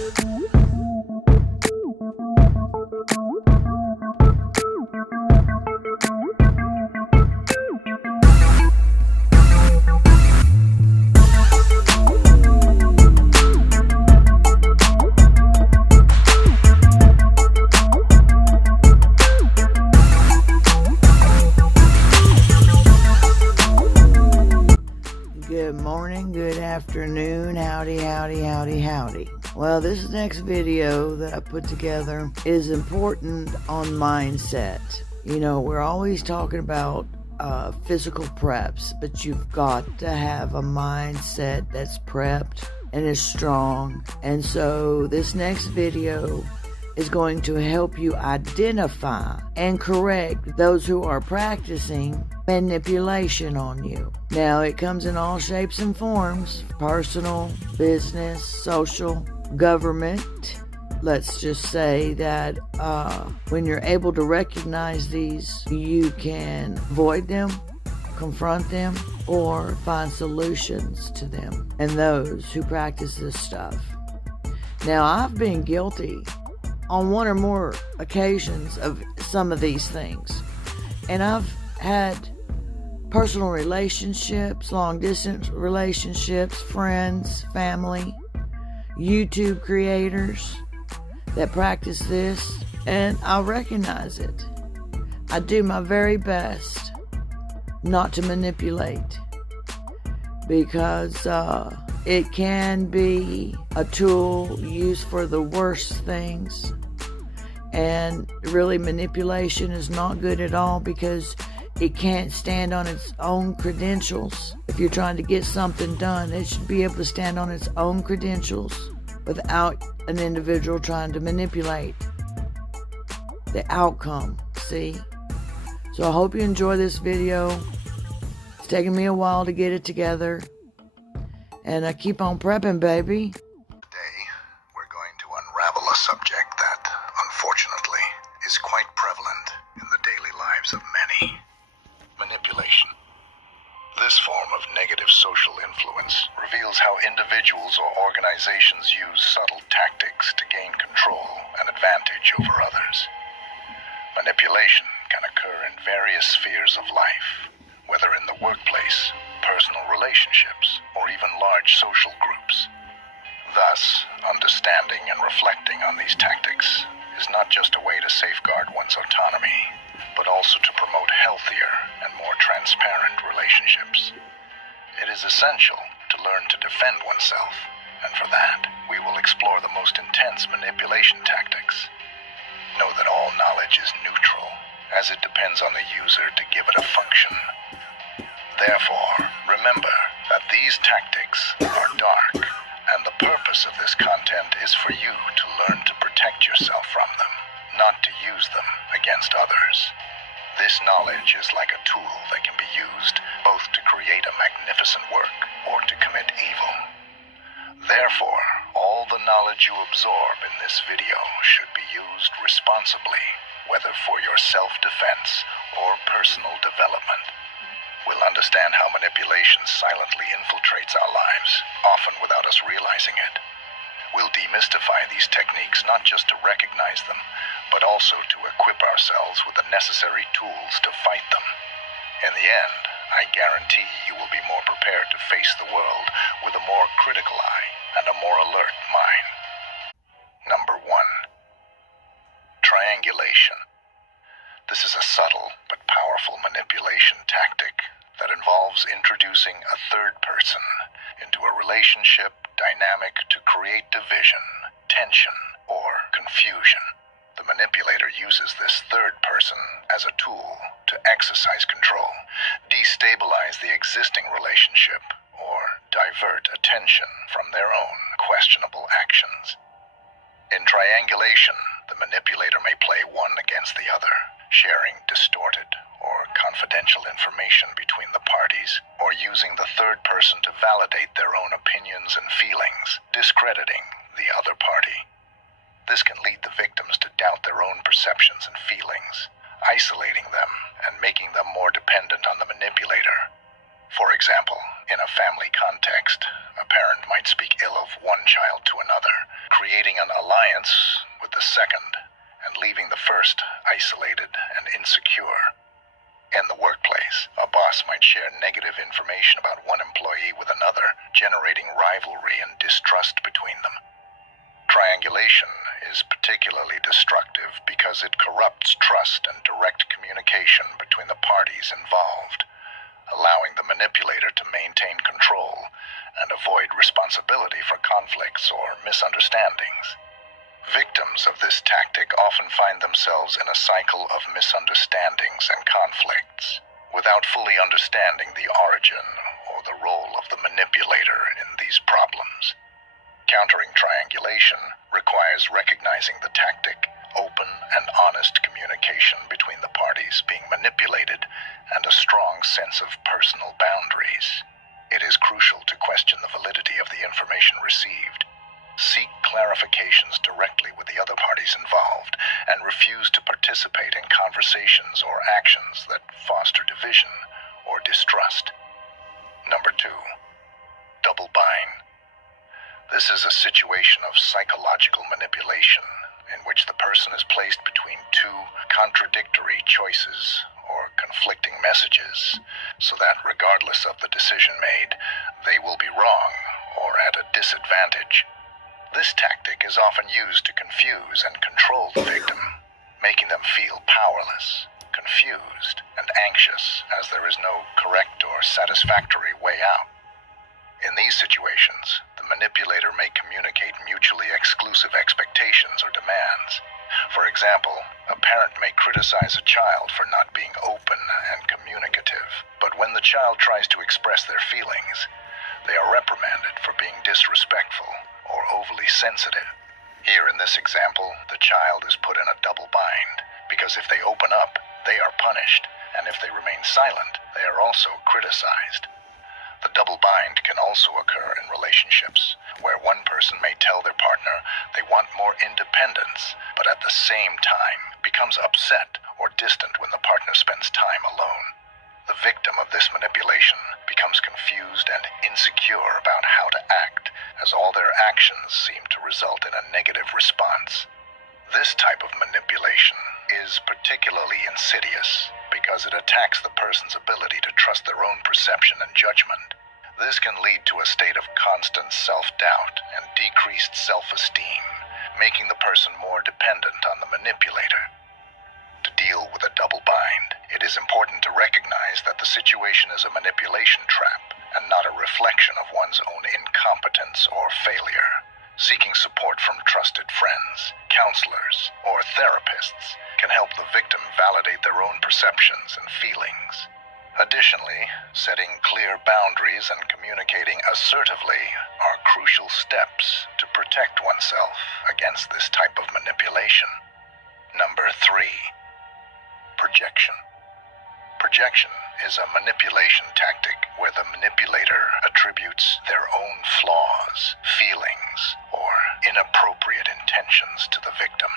Good morning, good afternoon, howdy, howdy, howdy, howdy. Well, this next video that I put together is important on mindset. You know, we're always talking about physical preps, but you've got to have a mindset that's prepped and is strong. And so this next video is going to help you identify and correct those who are practicing manipulation on you. Now, it comes in all shapes and forms: personal, business, social, government. Let's just say that when you're able to recognize these, you can avoid them, confront them, or find solutions to them and those who practice this stuff. Now, I've been guilty on one or more occasions of some of these things, and I've had personal relationships, long distance relationships, friends, family, YouTube creators that practice this, and I recognize it. I do my very best not to manipulate, because it can be a tool used for the worst things. And really, manipulation is not good at all, because it can't stand on its own credentials. If you're trying to get something done, it should be able to stand on its own credentials without an individual trying to manipulate the outcome. See? So I hope you enjoy this video. It's taken me a while to get it together, and I keep on prepping, baby. Today, we're going to unravel a subject that, unfortunately, is quite prevalent in the daily lives of many: manipulation. This form of negative social influence reveals how individuals or organizations use subtle tactics to gain control and advantage over others. Manipulation can occur in various spheres of life, whether in the workplace, personal relationships, or even large social groups. Thus, understanding and reflecting on these tactics is not just a way to safeguard one's autonomy, but also to promote healthier and more transparent relationships. It is essential to learn to defend oneself, and for that, we will explore the most intense manipulation tactics. Know that all knowledge is neutral, as it depends on the user to give it a function. Therefore, remember that these tactics are dark, and the purpose of this content is for you to learn to protect yourself from them, not to use them against others. This knowledge is like a tool that can be used both to create a magnificent work or to commit evil. Therefore, all the knowledge you absorb in this video should be used responsibly, whether for your self-defense or personal development. We'll understand how manipulation silently infiltrates our lives, often without us realizing it. We'll demystify these techniques not just to recognize them, but also to equip ourselves with the necessary tools to fight them. In the end, I guarantee you will be more prepared to face the world with a more critical eye and a more alert mind. Number 1. Triangulation. This is a subtle but powerful manipulation tactic that involves introducing a third person into a relationship dynamic to create division, tension, or confusion. The manipulator uses this third person as a tool to exercise control, destabilize the existing relationship, or divert attention from their own questionable actions. In triangulation, the manipulator may play one against the other, sharing distorted or confidential information between the parties, or using the third person to validate their own opinions and feelings, discrediting the other party. This can lead the victims to doubt their own perceptions and feelings, isolating them and making them more dependent on the manipulator. For example, in a family context, a parent might speak ill of one child to another, creating experience with the second and leaving the first isolated and insecure. In the workplace, a boss might share negative information about one employee with another, generating rivalry and distrust between them. Triangulation is particularly destructive because it corrupts trust and direct communication between the parties involved, allowing the manipulator to maintain control and avoid responsibility for conflicts or misunderstandings. Victims of this tactic often find themselves in a cycle of misunderstandings and conflicts, without fully understanding the origin or the role of the manipulator in these problems. Countering triangulation requires recognizing the tactic, open and honest communication between the parties being manipulated, and a strong sense of personal boundaries. It is crucial to question the validity of the information received, seek clarifications directly with the other parties involved, and refuse to participate in conversations or actions that foster division or distrust. Number 2. Double bind. This is a situation of psychological manipulation in which the person is placed between two contradictory choices or conflicting messages, so that regardless of the decision made, they will be wrong or at a disadvantage. This tactic is often used to confuse and control the victim, making them feel powerless, confused, and anxious as there is no correct or satisfactory way out. In these situations, the manipulator may communicate mutually exclusive expectations or demands. For example, a parent may criticize a child for not being open and communicative, but when the child tries to express their feelings, they are reprimanded for being disrespectful or overly sensitive. Here in this example, the child is put in a double bind, because if they open up, they are punished, and if they remain silent, they are also criticized. The double bind can also occur in relationships, where one person may tell their partner they want more independence, but at the same time becomes upset or distant when the partner spends time alone. The victim of this manipulation becomes confused and insecure about how to act, as all their actions seem to result in a negative response. This type of manipulation is particularly insidious because it attacks the person's ability to trust their own perception and judgment. This can lead to a state of constant self-doubt and decreased self-esteem, making the person more dependent on the manipulator. To deal with a double bind, it is important to recognize that the situation is a manipulation trap and not a reflection of one's own incompetence or failure. Seeking support from trusted friends, counselors, or therapists can help the victim validate their own perceptions and feelings. Additionally, setting clear boundaries and communicating assertively are crucial steps to protect oneself against this type of manipulation. Number 3. Projection. Projection is a manipulation tactic where the manipulator attributes their own flaws, feelings, or inappropriate intentions to the victim.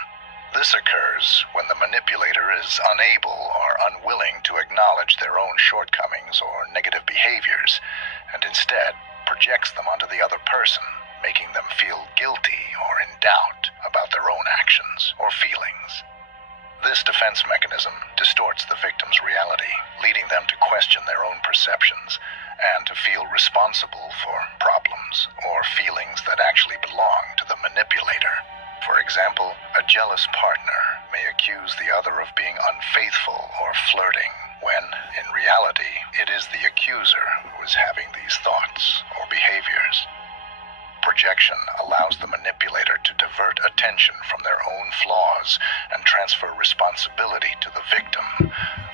This occurs when the manipulator is unable or unwilling to acknowledge their own shortcomings or negative behaviors, and instead projects them onto the other person, making them feel guilty or in doubt about their own actions or feelings. This defense mechanism distorts the victim's reality, leading them to question their own perceptions and to feel responsible for problems or feelings that actually belong to the manipulator. For example, a jealous partner may accuse the other of being unfaithful or flirting, when, in reality, it is the accuser who is having these thoughts or behaviors. Projection allows the manipulator to divert attention from their own flaws and transfer responsibility to the victim,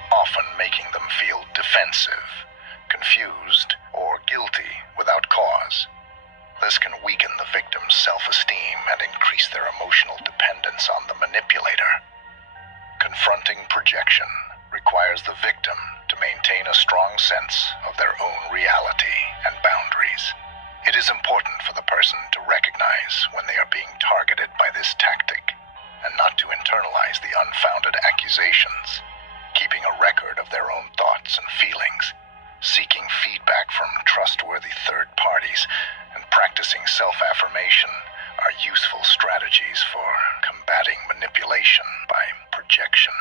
often making them feel defensive, confused, or guilty without cause. This can weaken the victim's self-esteem and increase their emotional dependence on the manipulator. Confronting projection requires the victim to maintain a strong sense of their own reality and boundaries. It is important for the person to recognize when they are being targeted by this tactic and not to internalize the unfounded accusations. Keeping a record of their own thoughts and feelings, seeking feedback from trustworthy third parties, and practicing self-affirmation are useful strategies for combating manipulation by projection.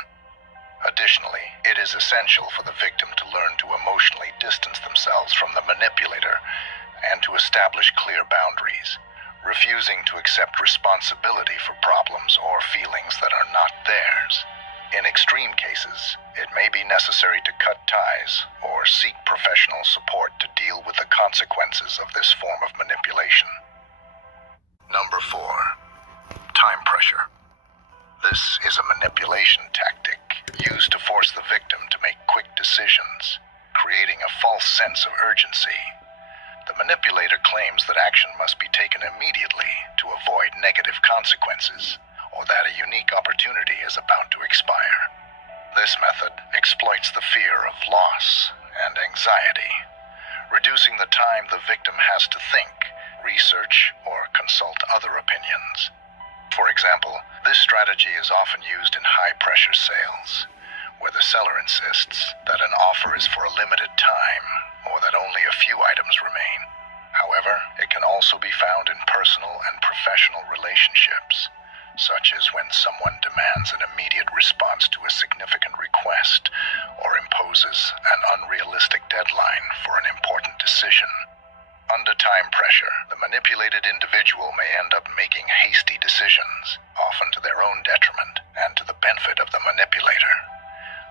Additionally, it is essential for the victim to learn to emotionally distance themselves from the manipulator and to establish clear boundaries, refusing to accept responsibility for problems or feelings that are not theirs. In extreme cases, it may be necessary to cut ties or seek professional support to deal with the consequences of this form of manipulation. Number 4. Time pressure. This is a manipulation tactic used to force the victim to make quick decisions, creating a false sense of urgency. The manipulator claims that action must be taken immediately to avoid negative consequences, or that a unique opportunity is about to expire. This method exploits the fear of loss and anxiety, reducing the time the victim has to think, research, or consult other opinions. For example, this strategy is often used in high-pressure sales, where the seller insists that an offer is for a limited time or that only a few items remain. However, it can also be found in personal and professional relationships, such as when someone demands an immediate response to a significant request or imposes an unrealistic deadline for an important decision. Under time pressure, the manipulated individual may end up making hasty decisions, often to their own detriment and to the benefit of the manipulator.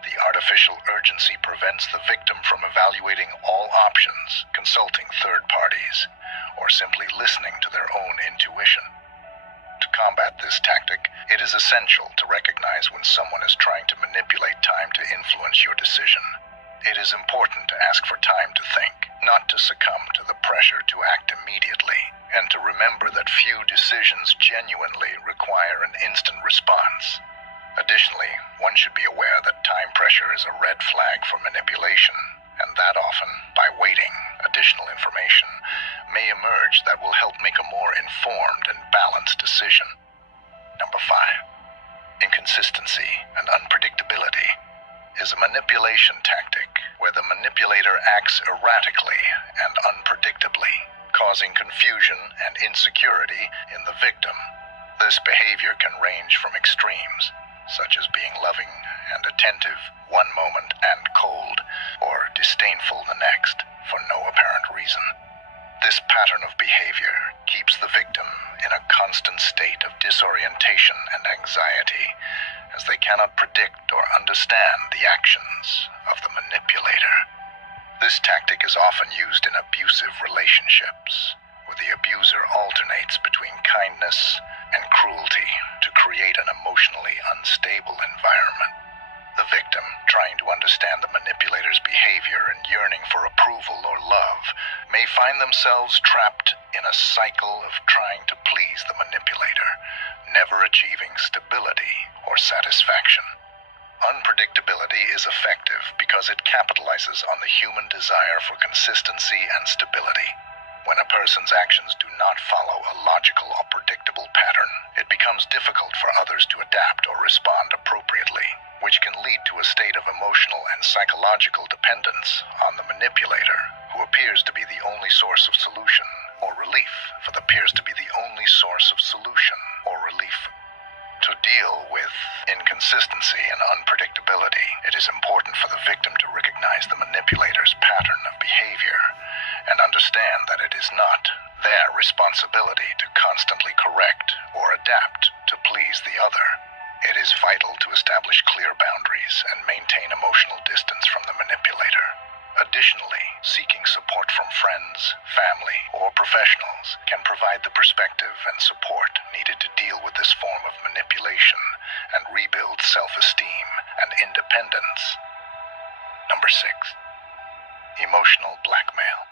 The artificial urgency prevents the victim from evaluating all options, consulting third parties, or simply listening to their own intuition. To combat this tactic, it is essential to recognize when someone is trying to manipulate time to influence your decision. It is important to ask for time to think, not to succumb to the pressure to act immediately, and to remember that few decisions genuinely require an instant response. Additionally, one should be aware that time pressure is a red flag for manipulation, and that often, by waiting, additional information may emerge that will help make a more informed and balanced decision. Number 5. Inconsistency and unpredictability is a manipulation tactic where the manipulator acts erratically and unpredictably, causing confusion and insecurity in the victim. This behavior can range from extremes, such as being loving and attentive one moment and cold, or disdainful the next, for no apparent reason. This pattern of behavior keeps the victim in a constant state of disorientation and anxiety, as they cannot predict or understand the actions of the manipulator. This tactic is often used in abusive relationships, where the abuser alternates between kindness and cruelty to create an emotionally unstable environment. The victim, trying to understand the manipulator's behavior and yearning for approval or love, may find themselves trapped in a cycle of trying to please the manipulator, never achieving stability or satisfaction. Unpredictability is effective because it capitalizes on the human desire for consistency and stability. When a person's actions do not follow a logical or predictable pattern, it becomes difficult for others to adapt or respond appropriately, which can lead to a state of emotional and psychological dependence on the manipulator, who appears to be the only source of solution or relief. To deal with inconsistency and unpredictability, it is important for the victim to recognize the manipulator's pattern of behavior and understand that it is not their responsibility to constantly correct or adapt to please the other. It is vital to establish clear boundaries and maintain emotional distance from the manipulator. Additionally, seeking support from friends, family, or professionals can provide the perspective and support needed to deal with this form of manipulation and rebuild self-esteem and independence. Number 6. Emotional blackmail.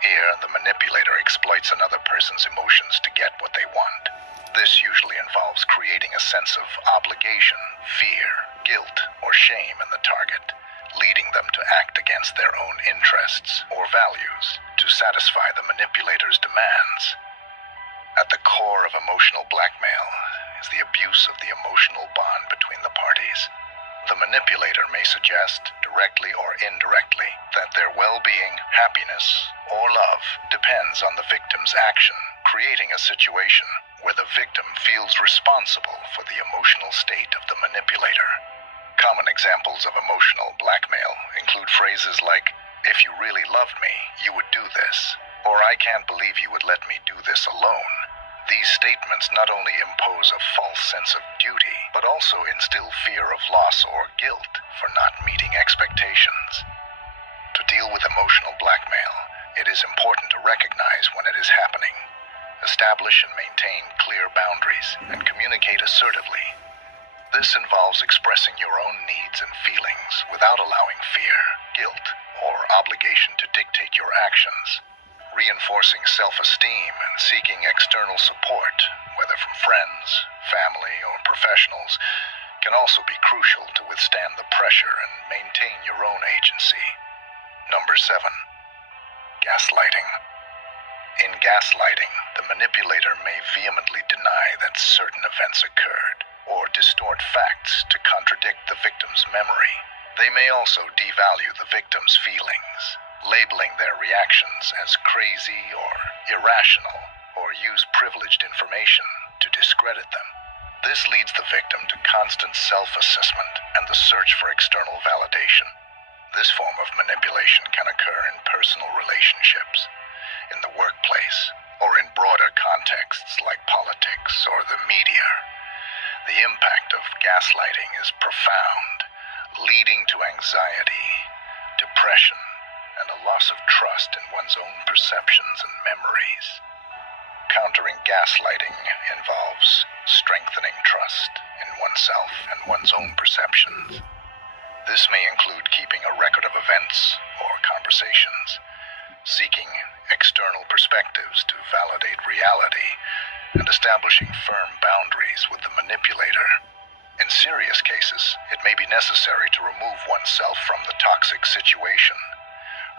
Here, the manipulator exploits another person's emotions to get what they want. This usually involves creating a sense of obligation, fear, guilt, or shame in the target, leading them to act against their own interests or values to satisfy the manipulator's demands. At the core of emotional blackmail is the abuse of the emotional bond between the parties. The manipulator may suggest, directly or indirectly, that their well-being, happiness, or love depends on the victim's action, creating a situation where the victim feels responsible for the emotional state of the manipulator. Common examples of emotional blackmail include phrases like, "If you really loved me, you would do this," or "I can't believe you would let me do this alone." These statements not only impose a false sense of duty, but also instill fear of loss or guilt for not meeting expectations. To deal with emotional blackmail, it is important to recognize when it is happening, establish and maintain clear boundaries, and communicate assertively. This involves expressing your own needs and feelings without allowing fear, guilt, or obligation to dictate your actions. Reinforcing self-esteem and seeking external support, whether from friends, family, or professionals, can also be crucial to withstand the pressure and maintain your own agency. Number 7. Gaslighting. In gaslighting, the manipulator may vehemently deny that certain events occurred, or distort facts to contradict the victim's memory. They may also devalue the victim's feelings, labeling their reactions as crazy or irrational, or use privileged information to discredit them. This leads the victim to constant self-assessment and the search for external validation. This form of manipulation can occur in personal relationships, in the workplace, or in broader contexts like politics or the media. The impact of gaslighting is profound, leading to anxiety, depression, and a loss of trust in one's own perceptions and memories. Countering gaslighting involves strengthening trust in oneself and one's own perceptions. This may include keeping a record of events or conversations, seeking external perspectives to validate reality, and establishing firm boundaries with the manipulator. In serious cases, it may be necessary to remove oneself from the toxic situation.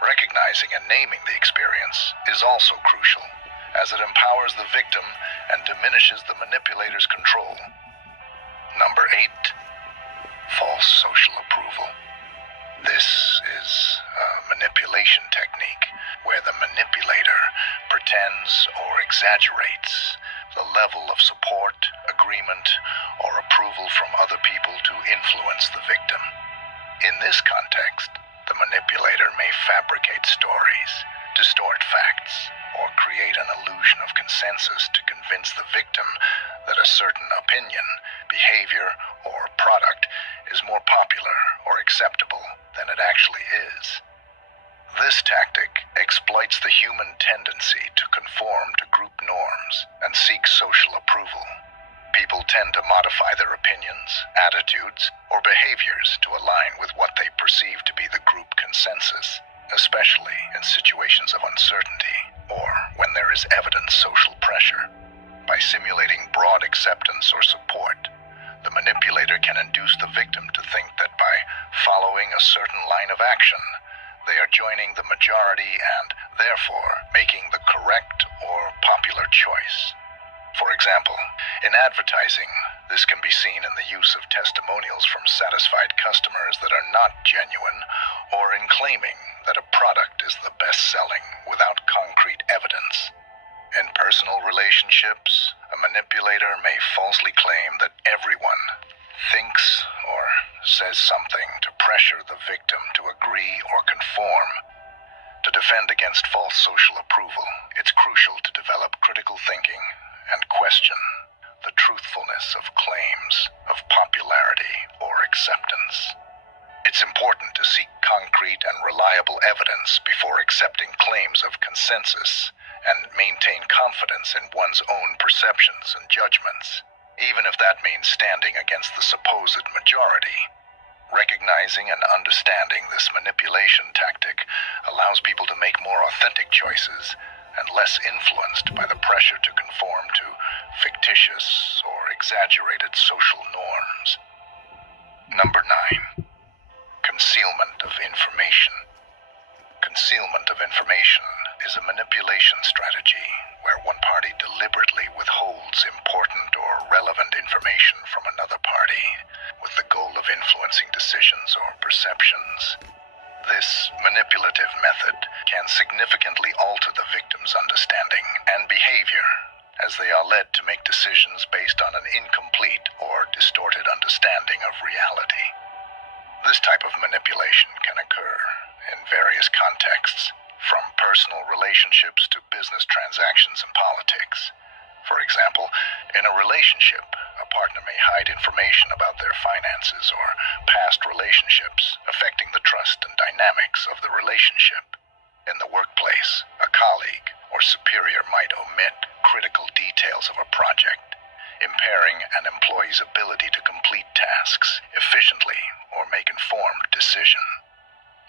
Recognizing and naming the experience is also crucial, as it empowers the victim and diminishes the manipulator's control. Number 8. False social approval. This is a manipulation technique where the manipulator pretends or exaggerates the level of support, agreement, or approval from other people to influence the victim. In this context, the manipulator may fabricate stories, distort facts, or create an illusion of consensus to convince the victim that a certain opinion, behavior, or product is more popular or acceptable than it actually is. This tactic exploits the human tendency to conform to group norms and seek social approval. People tend to modify their opinions, attitudes, or behaviors to align with what they perceive to be the group consensus, especially in situations of uncertainty or when there is evident social pressure. By simulating broad acceptance or support, the manipulator can induce the victim to think that by following a certain line of action, they are joining the majority and, therefore, making the correct or popular choice. For example, in advertising, this can be seen in the use of testimonials from satisfied customers that are not genuine, or in claiming that a product is the best-selling without concrete evidence. In personal relationships, a manipulator may falsely claim that everyone thinks or says something to pressure the victim to agree or conform. To defend against false social approval, it's crucial to develop critical thinking and question the truthfulness of claims of popularity or acceptance. It's important to seek concrete and reliable evidence before accepting claims of consensus and maintain confidence in one's own perceptions and judgments, even if that means standing against the supposed majority. Recognizing and understanding this manipulation tactic allows people to make more authentic choices and less influenced by the pressure to conform to fictitious or exaggerated social norms. Number 9. Concealment of information. Concealment of information is a manipulation strategy where one party deliberately withholds important or relevant information from another party with the goal of influencing decisions or perceptions. This manipulative method can significantly alter the victim's understanding and behavior as they are led to make decisions based on an incomplete or distorted understanding of reality. This type of manipulation can occur in various contexts, from personal relationships to business transactions and politics. For example, in a relationship, a partner may hide information about their finances or past relationships, affecting the trust and dynamics of the relationship. In the workplace, a colleague or superior might omit critical details of a project, impairing an employee's ability to complete tasks efficiently or make informed decisions.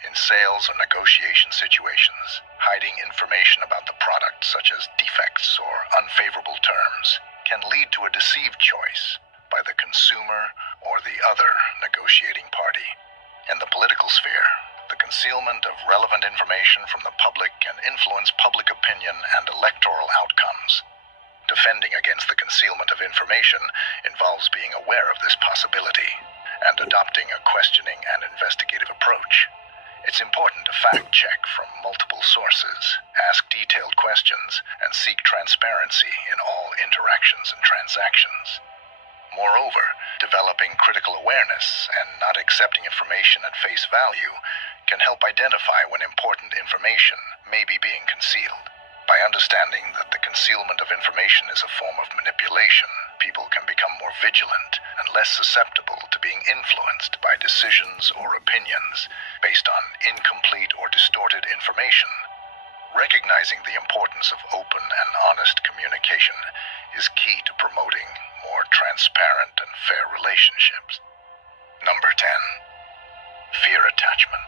In sales or negotiation situations, hiding information about the product, such as defects or unfavorable terms, can lead to a deceived choice by the consumer or the other negotiating party. In the political sphere, the concealment of relevant information from the public can influence public opinion and electoral outcomes. Defending against the concealment of information involves being aware of this possibility and adopting a questioning and investigative approach. It's important to fact-check from multiple sources, ask detailed questions, and seek transparency in all interactions and transactions. Moreover, developing critical awareness and not accepting information at face value can help identify when important information may be being concealed. By understanding that the concealment of information is a form of manipulation, people can become more vigilant and less susceptible to being influenced by decisions or opinions based on incomplete or distorted information. Recognizing the importance of open and honest communication is key to promoting more transparent and fair relationships. Number 10. Fear attachment.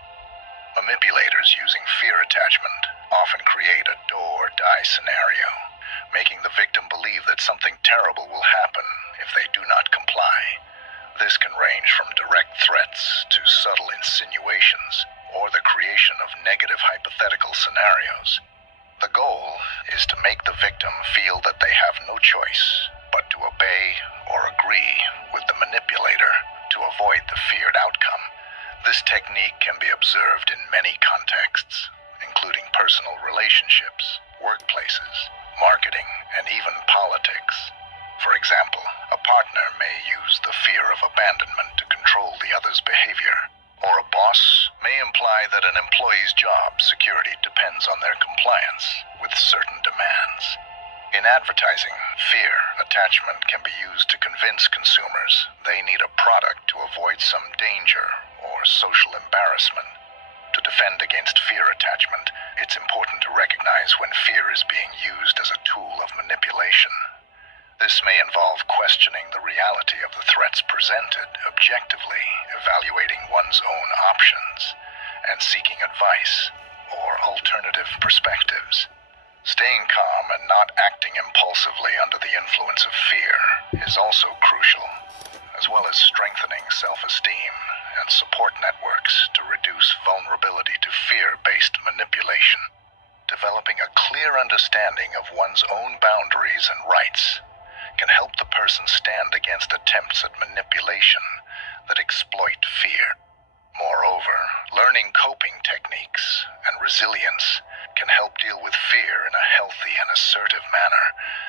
Manipulators using fear attachment often create a do-or-die scenario, making the victim believe that something terrible will happen if they do not comply. This can range from direct threats to subtle insinuations or the creation of negative hypothetical scenarios. The goal is to make the victim feel that they have no choice but to obey or agree with the manipulator to avoid the feared outcome. This technique can be observed in many contexts, including personal relationships, workplaces, marketing, and even politics. For example, a partner may use the fear of abandonment to control the other's behavior, or a boss may imply that an employee's job security depends on their compliance with certain demands. In advertising, fear attachment can be used to convince consumers they need a product to avoid some danger or social embarrassment. To defend against fear attachment, it's important to recognize when fear is being used as a tool of manipulation. This may involve questioning the reality of the threats presented, objectively evaluating one's own options, and seeking advice or alternative perspectives. Staying calm and not acting impulsively under the influence of fear is also crucial, as well as strengthening self-esteem and support networks to reduce vulnerability to fear-based manipulation. Developing a clear understanding of one's own boundaries and rights can help the person stand against attempts at manipulation that exploit fear. Moreover, learning coping techniques and resilience can help deal with fear in a healthy and assertive manner,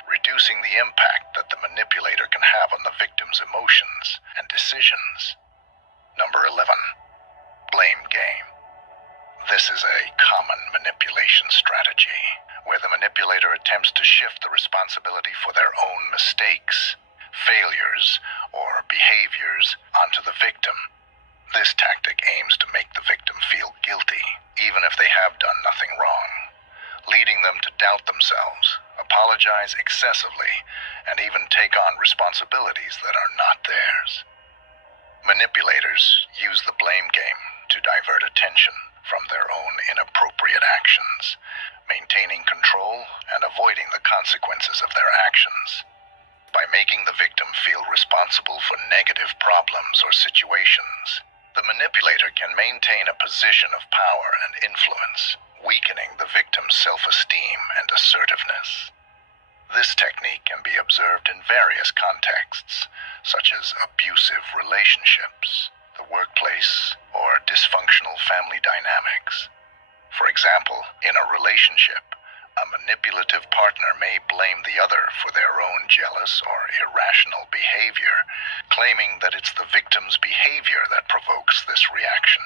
reducing the impact that the manipulator can have on the victim's emotions and decisions. Number 11. Blame game. This is a common manipulation strategy, where the manipulator attempts to shift the responsibility for their own mistakes, failures, or behaviors onto the victim. This tactic aims to make the victim feel guilty, even if they have done nothing wrong, leading them to doubt themselves, apologize excessively, and even take on responsibilities that are not theirs. Manipulators use the blame game to divert attention from their own inappropriate actions, maintaining control and avoiding the consequences of their actions. By making the victim feel responsible for negative problems or situations, the manipulator can maintain a position of power and influence, weakening the victim's self-esteem and assertiveness. This technique can be observed in various contexts, such as abusive relationships, the workplace, or dysfunctional family dynamics. For example, in a relationship, A manipulative partner may blame the other for their own jealous or irrational behavior, claiming that it's the victim's behavior that provokes this reaction.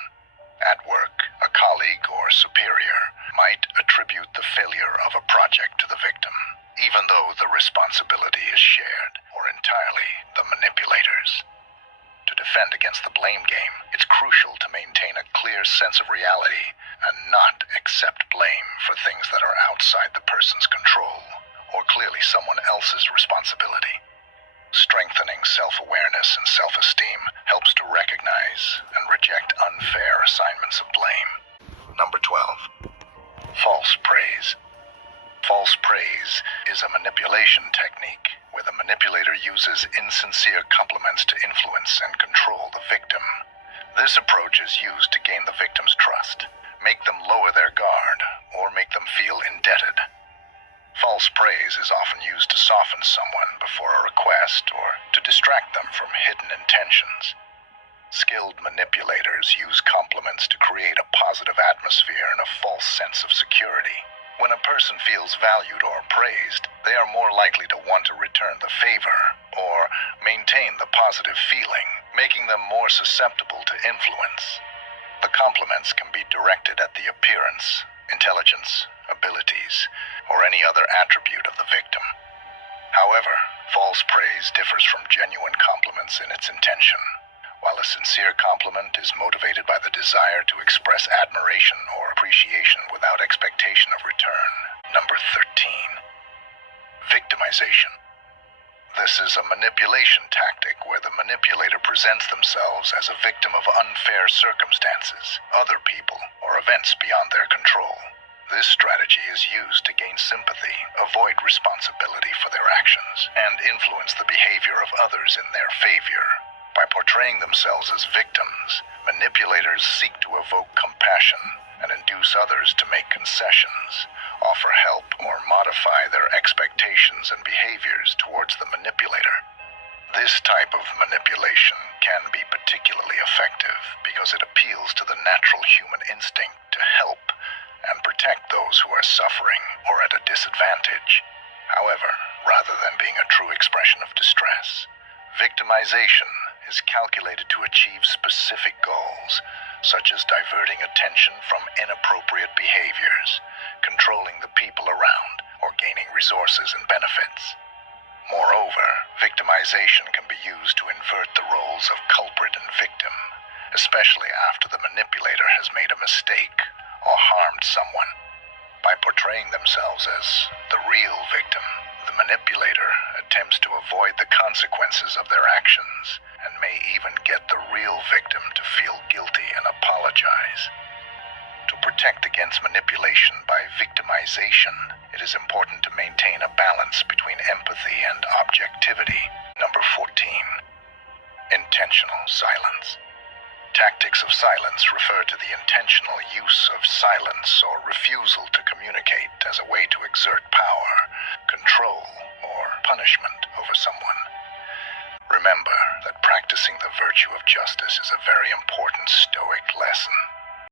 At work, a colleague or superior might attribute the failure of a project to the victim, even though the responsibility is shared or entirely the manipulator's. To defend against the blame game, it's crucial to maintain a clear sense of reality and not accept blame for things that are outside the person's control or clearly someone else's responsibility. Strengthening self-awareness and self-esteem helps to recognize and reject unfair assignments of blame. Number 12. False praise. False praise is a manipulation technique where the manipulator uses insincere compliments to influence and control the victim. This approach is used to gain the victim's trust, make them lower their guard, or make them feel indebted. False praise is often used to soften someone before a request or to distract them from hidden intentions. Skilled manipulators use compliments to create a positive atmosphere and a false sense of security. When a person feels valued or praised, they are more likely to want to return the favor or maintain the positive feeling, making them more susceptible to influence. The compliments can be directed at the appearance, intelligence, abilities, or any other attribute of the victim. However, false praise differs from genuine compliments in its intention. While a sincere compliment is motivated by the desire to express admiration or appreciation without expectation of return. Number 13. Victimization. This is a manipulation tactic where the manipulator presents themselves as a victim of unfair circumstances, other people, or events beyond their control. This strategy is used to gain sympathy, avoid responsibility for their actions, and influence the behavior of others in their favor. By portraying themselves as victims, manipulators seek to evoke compassion and induce others to make concessions, offer help, or modify their expectations and behaviors towards the manipulator. This type of manipulation can be particularly effective because it appeals to the natural human instinct to help and protect those who are suffering or at a disadvantage. However, rather than being a true expression of distress, victimization is calculated to achieve specific goals, such as diverting attention from inappropriate behaviors, controlling the people around, or gaining resources and benefits. Moreover, victimization can be used to invert the roles of culprit and victim, especially after the manipulator has made a mistake or harmed someone. By portraying themselves as the real victim, the manipulator attempts to avoid the consequences of their actions and may even get the real victim to feel guilty and apologize. To protect against manipulation by victimization, it is important to maintain a balance between empathy and objectivity. Number 14. Intentional silence. Tactics of silence refer to the intentional use of silence or refusal to communicate as a way to exert power, control, or punishment over someone. Remember that practicing the virtue of justice is a very important Stoic lesson.